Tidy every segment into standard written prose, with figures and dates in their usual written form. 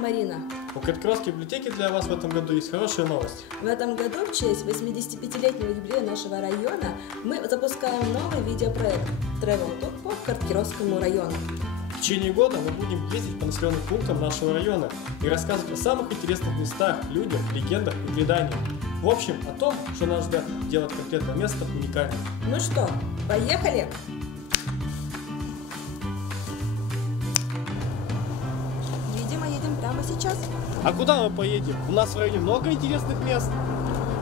Марина. У Карткировской библиотеки для вас в этом году есть хорошая новость. В этом году, в честь 85-летнего юбилея нашего района, мы запускаем новый видеопроект Travel Tour по Карткировскому району. В течение года мы будем ездить по населенным пунктам нашего района и рассказывать о самых интересных местах, людях, легендах и преданиях. В общем, о том, что нас ждет, делать конкретное место уникальным. Ну что, поехали? Видимо, едем прямо сейчас. А куда мы поедем? У нас в районе много интересных мест.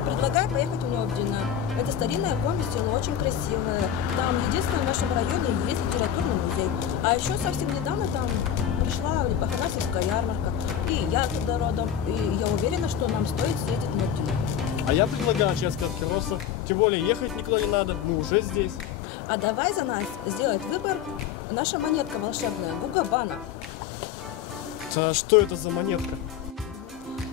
Предлагаю поехать в Нёбдино. Это старинное село, очень красивое. Там единственное в нашем районе есть литературный музей. А еще совсем недавно там пришла Паханасьевская ярмарка. И я оттуда родом. И я уверена, что нам стоит съездить в Нёбдино. А я предлагаю сейчас Карткировск. Тем более ехать никуда не надо, мы уже здесь. А давай за нас сделает выбор наша монетка волшебная, Гугабана. А что это за монетка?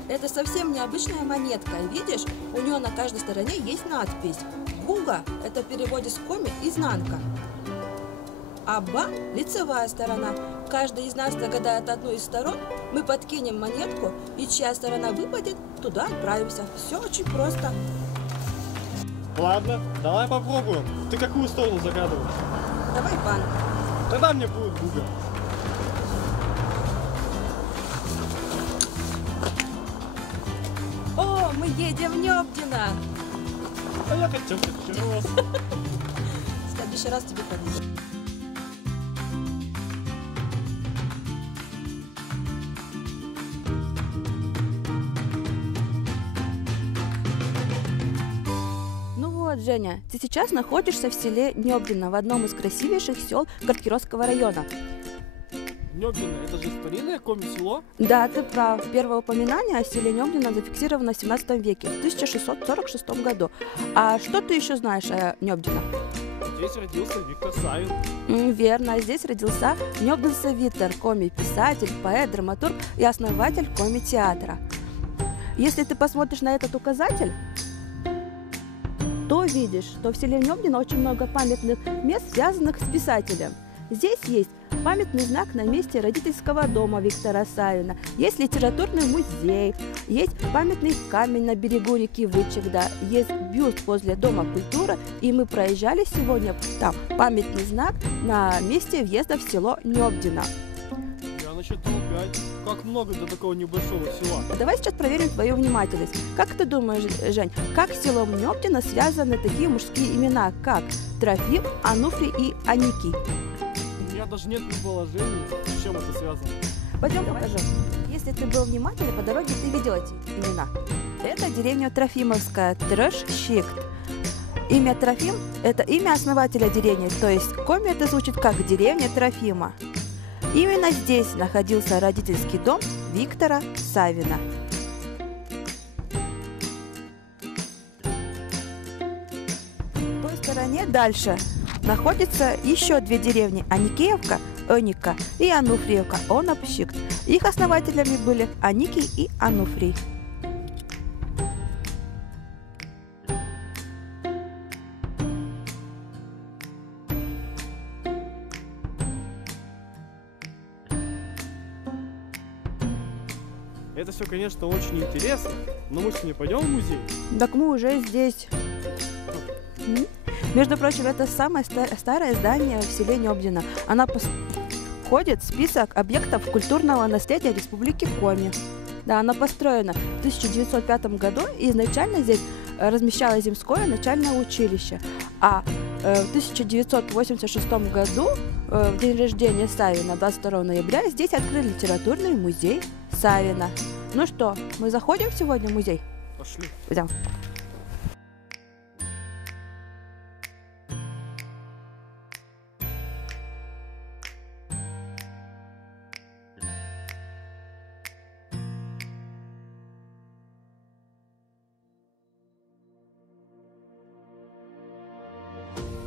Это совсем необычная монетка. Видишь, у нее на каждой стороне есть надпись. Гуга – это в переводе с коми изнанка. А ба – лицевая сторона. Каждый из нас догадает одну из сторон, мы подкинем монетку, и чья сторона выпадет, туда отправимся. Все очень просто. Ладно, давай попробуем. Ты какую сторону загадываешь? Давай, пан. Тогда мне будет Гуга. О, мы едем в Нёбдино. А я хотел Карткировск. В следующий раз тебе повезет. Ну вот, Женя, ты сейчас находишься в селе Нёбдино, в одном из красивейших сел Карткировского района. Нёбдино, это же старинное село? Да, ты прав. Первое упоминание о селе Нёбдино зафиксировано в 17 веке, в 1646 году. А что ты еще знаешь о Нёбдино? Здесь родился Виктор Савин. Верно, здесь родился Нёбдинса Виттер, писатель, поэт, драматург и основатель коми-театра. Если ты посмотришь на этот указатель, то видишь, что в селе Нёбдино очень много памятных мест, связанных с писателем. Здесь есть памятный знак на месте родительского дома Виктора Савина, есть литературный музей, есть памятный камень на берегу реки Вычегда, есть бюст возле Дома культуры, и мы проезжали сегодня там памятный знак на месте въезда в село Нёбдино. Я насчитал 5. Как много для такого небольшого села. Давай сейчас проверим твою внимательность. Как ты думаешь, Жень, как с селом Нёбдино связаны такие мужские имена, как Трофим, Ануфрий и Аникий? У меня даже нет предположений, с чем это связано. Пойдем покажу. Если ты был внимательный, по дороге ты видел эти имена. Это деревня Трофимовская, Трэш-Щикт. Имя Трофим – это имя основателя деревни, то есть коми это звучит как деревня Трофима. Именно здесь находился родительский дом Виктора Савина. В той стороне дальше находятся еще две деревни – Аникеевка, Оника, и Ануфриевка, Онопщикт. Их основателями были Аникий и Ануфрий. Это все, конечно, очень интересно, но мы что, не пойдем в музей? Так мы уже здесь. Между прочим, это самое старое здание в селе Нёбдино. Она входит в список объектов культурного наследия Республики Коми. Да, она построена в 1905 году, и изначально здесь размещалось земское начальное училище. А в 1986 году, в день рождения Савина, 22 ноября, здесь открыли литературный музей Савина. Ну что, мы заходим сегодня в музей? Пошли. Идем.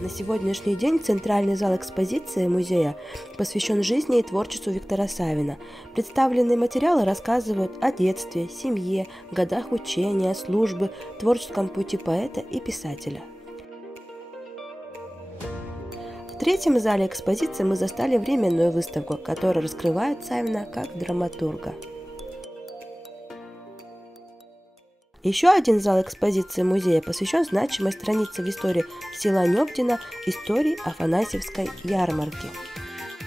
На сегодняшний день центральный зал экспозиции музея посвящен жизни и творчеству Виктора Савина. Представленные материалы рассказывают о детстве, семье, годах учения, службы, творческом пути поэта и писателя. В третьем зале экспозиции мы застали временную выставку, которая раскрывает Савина как драматурга. Еще один зал экспозиции музея посвящен значимой странице в истории села Нёбдино истории Афанасьевской ярмарки.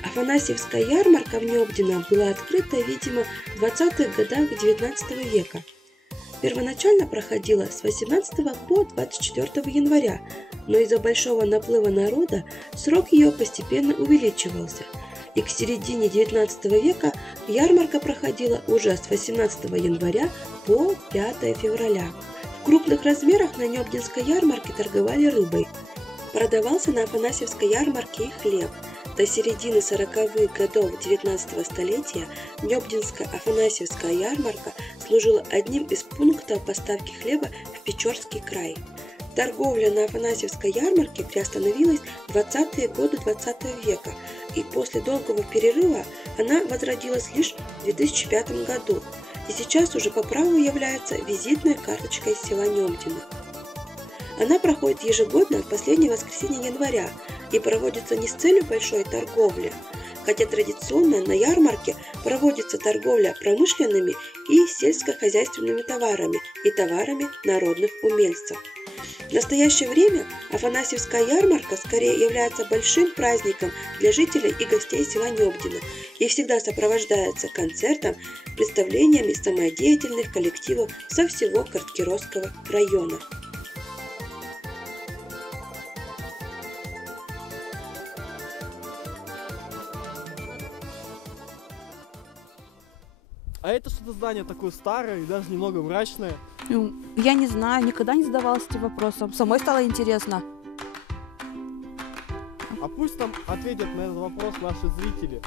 Афанасьевская ярмарка в Нёбдино была открыта, видимо, в 20-х годах XIX века. Первоначально проходила с 18 по 24 января, но из-за большого наплыва народа срок ее постепенно увеличивался, и к середине XIX века ярмарка проходила уже с 18 января по 5 февраля. В крупных размерах на Нёбдинской ярмарке торговали рыбой. Продавался на Афанасьевской ярмарке и хлеб. До середины 40-х годов XIX столетия Нёбдинская Афанасьевская ярмарка служила одним из пунктов поставки хлеба в Печорский край. Торговля на Афанасьевской ярмарке приостановилась в 20-е годы XX века, и после долгого перерыва она возродилась лишь в 2005 году, и сейчас уже по праву является визитной карточкой села Нёбдино. Она проходит ежегодно в последнее воскресенье января и проводится не с целью большой торговли, хотя традиционно на ярмарке проводится торговля промышленными и сельскохозяйственными товарами и товарами народных умельцев. В настоящее время Афанасьевская ярмарка скорее является большим праздником для жителей и гостей села Нёбдино и всегда сопровождается концертом, представлениями самодеятельных коллективов со всего Карткиросского района. А это что-то здание такое старое и даже немного мрачное. Я не знаю, никогда не задавалась этим вопросом. Самой стало интересно. А пусть нам ответят на этот вопрос наши зрители.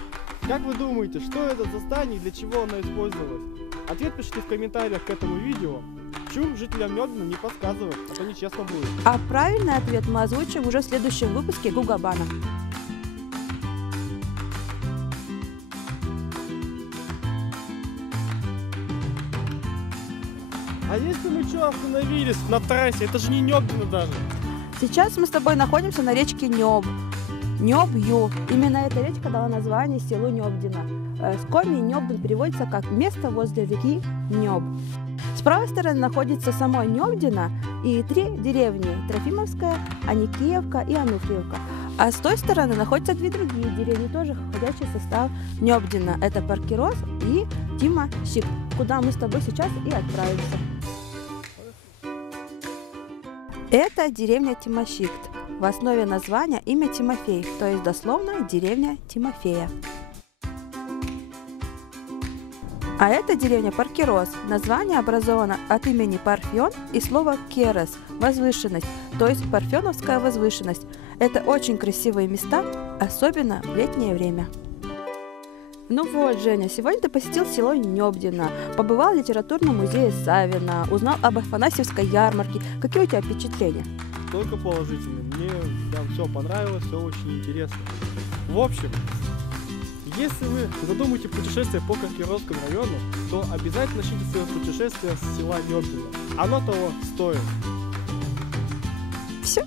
Как вы думаете, что это за здание и для чего оно использовалось? Ответ пишите в комментариях к этому видео. Чум жителям Нёбдино не подсказывать, а то нечестно будет. А правильный ответ мы озвучим уже в следующем выпуске Гугабана. А если мы что, остановились на трассе? Это же не Нёбдино даже. Сейчас мы с тобой находимся на речке Нёб. Нёб-Ю. Именно эта речка дала название селу Нёбдино. С коми Нёбдин переводится как «место возле реки Нёб». С правой стороны находится само Нёбдино и 3 деревни – Трофимовская, Аникеевка и Ануфриевка. А с той стороны находятся 2 другие деревни, тоже входящие в состав Нёбдино. Это Паркирос и Тимощик, куда мы с тобой сейчас и отправимся. Это деревня Тимощик. В основе названия имя Тимофей, то есть дословно деревня Тимофея. А это деревня Паркирос. Название образовано от имени Парфен и слова керес – возвышенность, то есть парфеновская возвышенность. Это очень красивые места, особенно в летнее время. Ну вот, Женя, сегодня ты посетил село Нёбдино, побывал в литературном музее Савина, узнал об Афанасьевской ярмарке. Какие у тебя впечатления? Только положительные. Мне там все понравилось, все очень интересно. В общем, если вы задумаете путешествие по Карткиросскому району, то обязательно начните свое путешествие с села Нёбдино. Оно того стоит. Все.